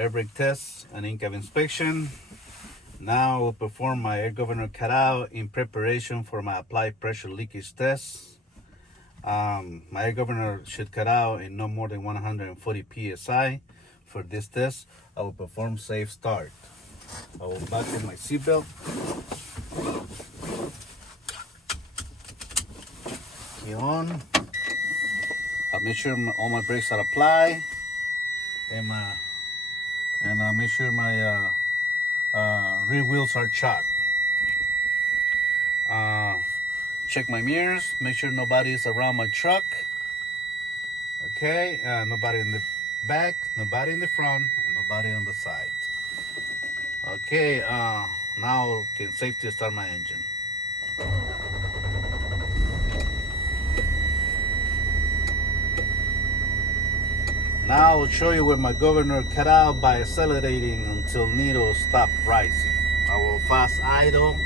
air brake test and in-cab inspection. Now I will perform my air governor cutout in preparation for my applied pressure leakage test. My air governor should cut out in no more than 140 psi. For this test, I will perform safe start. I will buckle my seatbelt. Key on. I'll make sure all my brakes are applied, and I'll make sure my rear wheels are chocked. Check my mirrors, make sure nobody is around my truck. Okay, nobody in the back, nobody in the front, and nobody on the side. Okay, now can safely start my engine. Now I'll show you where my governor cut out by accelerating until needle stop rising. I will fast idle.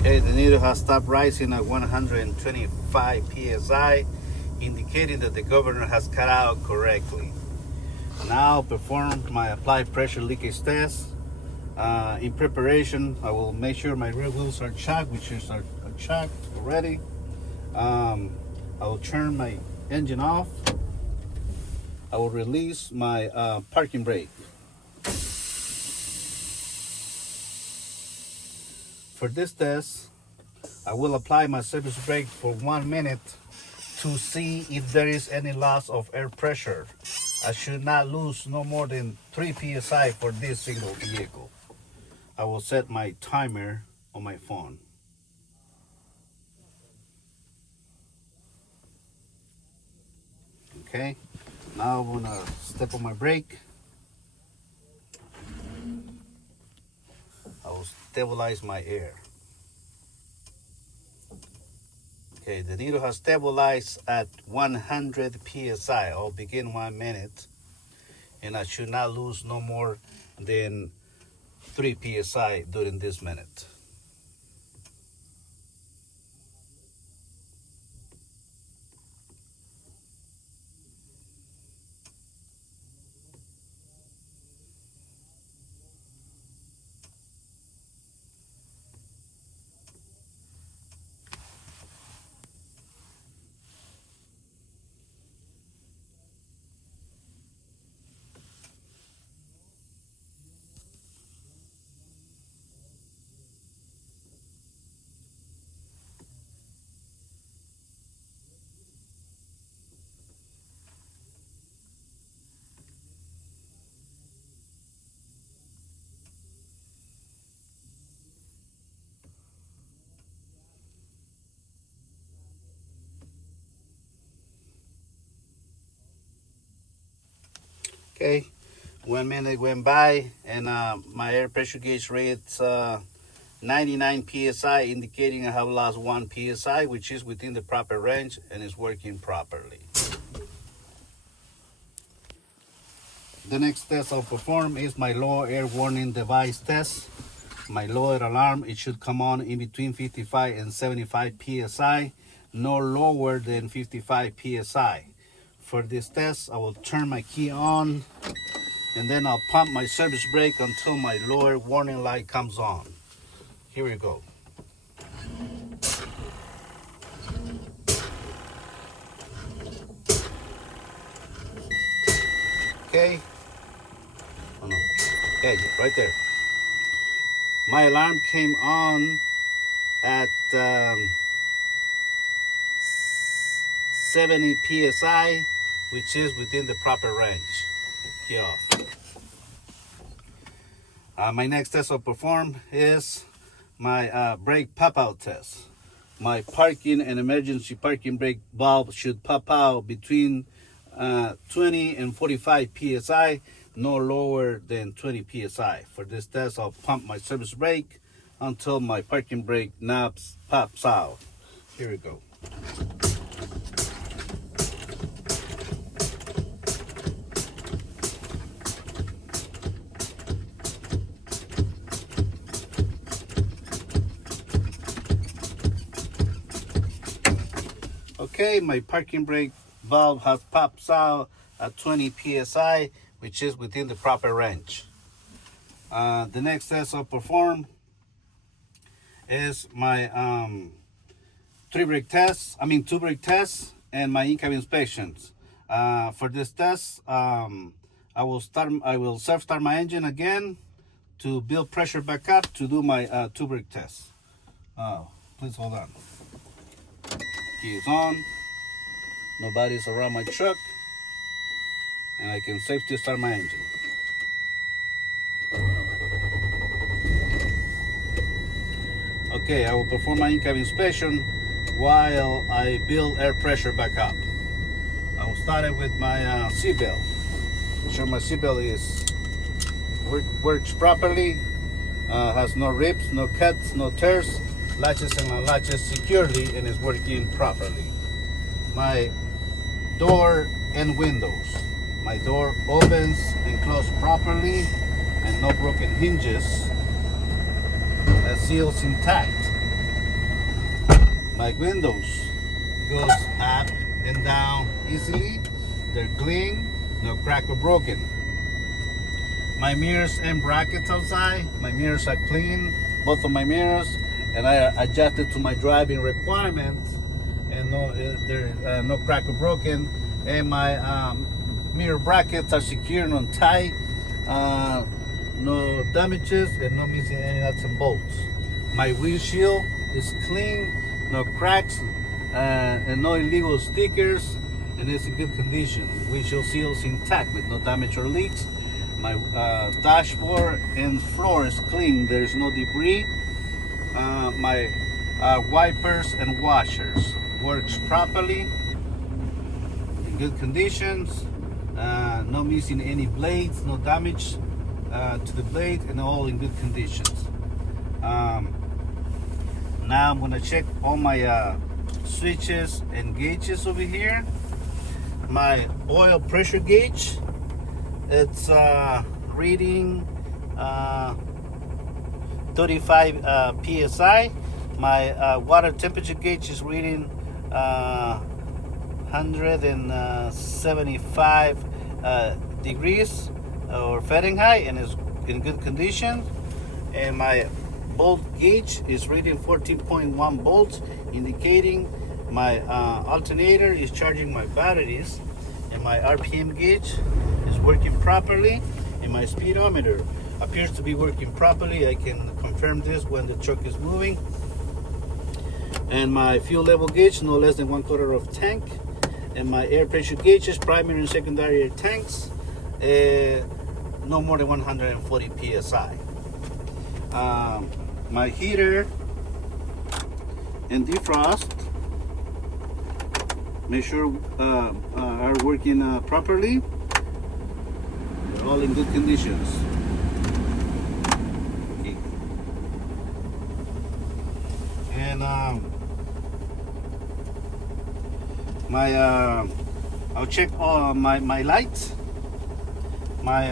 Okay, the needle has stopped rising at 125 psi, indicating that the governor has cut out correctly. Now perform my applied pressure leakage test. In preparation, I will make sure my rear wheels are chocked, which is are chocked already. I will turn my engine off. I will release my parking brake. For this test, I will apply my surface brake for 1 minute to see if there is any loss of air pressure. I should not lose no more than 3 psi for this single vehicle. I will set my timer on my phone. Okay, now I'm gonna step on my brake. I will stabilize my air. Okay, the needle has stabilized at 100 psi. I'll begin 1 minute, and I should not lose no more than 3 psi during this minute. Okay, 1 minute went by, and my air pressure gauge reads 99 psi, indicating I have lost 1 psi, which is within the proper range and is working properly. The next test I'll perform is my low air warning device test. My low air alarm, it should come on in between 55 and 75 psi, no lower than 55 psi. For this test, I will turn my key on, and then I'll pump my service brake until my lower warning light comes on. Here we go. Okay. Oh no. Okay, right there. My alarm came on at 70 psi, which is within the proper range. Key off. My next test I'll perform is my brake pop-out test. My parking and emergency parking brake valve should pop out between 20 and 45 psi, no lower than 20 psi. For this test, I'll pump my service brake until my parking brake knob pops out. Here we go. Okay, my parking brake valve has popped out at 20 psi, which is within the proper range. The next test I'll perform is my two brake tests and my in-cab inspections. For this test, I will self-start my engine again to build pressure back up to do my two brake tests. Please hold on. Key is on. Nobody's around my truck, and I can safely start my engine. Okay, I will perform my in-cab inspection while I build air pressure back up. I will start it with my seatbelt. Make sure my seatbelt works properly, has no rips, no cuts, no tears, latches and unlatches securely, and is working properly. My door and windows. My door opens and closes properly and no broken hinges. The seal's intact. My windows goes up and down easily. They're clean, no crack or broken. My mirrors and brackets outside. My mirrors are clean, both of my mirrors, and I adjusted to my driving requirements, and no crack or broken. And my mirror brackets are secure and tight. No damages and no missing any nuts and bolts. My windshield is clean, no cracks, and no illegal stickers, and it's in good condition. Windshield seal is intact with no damage or leaks. My dashboard and floor is clean. There's no debris. My wipers and washers works properly, in good conditions. No missing any blades, no damage to the blade, and all in good conditions. Now I'm gonna check all my switches and gauges over here. My oil pressure gauge, it's reading 35 psi. My water temperature gauge is reading 175 degrees or Fahrenheit, and is in good condition. And my volt gauge is reading 14.1 volts, indicating my alternator is charging my batteries. And my RPM gauge is working properly, and my speedometer appears to be working properly. I can confirm this when the truck is moving. And my fuel level gauge, no less than 1/4 of tank. And my air pressure gauges, primary and secondary air tanks, no more than 140 psi. My heater and defrost, make sure are working properly. They're all in good conditions. Okay. And I'll check all my lights. My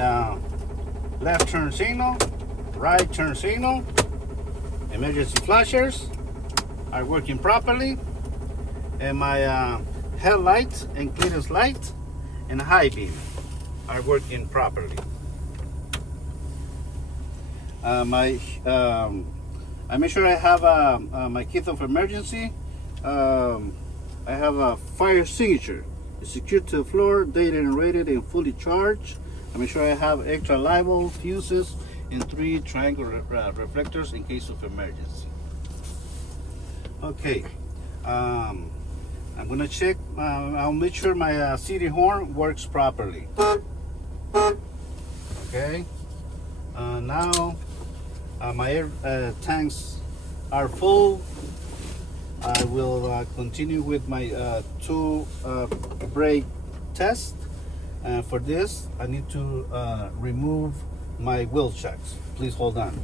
left turn signal, right turn signal, emergency flashers are working properly, and my headlights and clearance light and high beam are working properly. I make sure I have my kit of emergency. I have a fire extinguisher. It's secured to the floor, dated and rated and fully charged. I make sure I have extra live bulb fuses and 3 triangle reflectors in case of emergency. Okay, I'm gonna check. I'll make sure my city horn works properly. Okay. Now my air tanks are full. I will continue with my 2 brake test. And for this, I need to remove my wheel checks. Please hold on.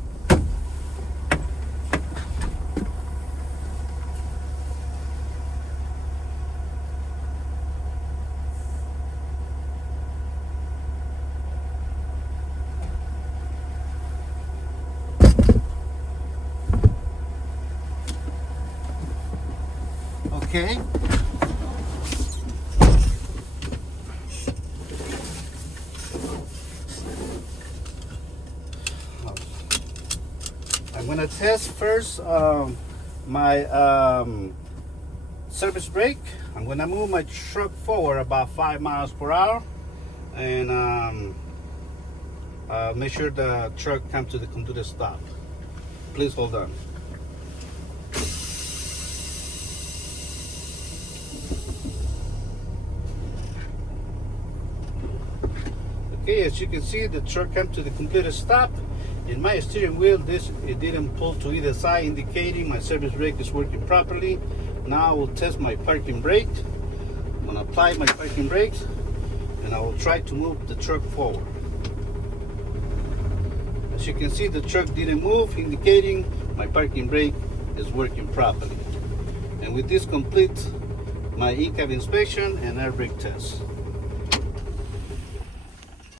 Okay. I'm gonna test first my surface brake. I'm gonna move my truck forward about 5 miles per hour and make sure the truck comes to the complete stop. Please hold on. Okay, as you can see, the truck came to the complete stop. In my steering wheel, it didn't pull to either side, indicating my service brake is working properly. Now I will test my parking brake. I'm gonna apply my parking brakes, and I will try to move the truck forward. As you can see, the truck didn't move, indicating my parking brake is working properly. And with this complete my e-cab inspection and air brake test.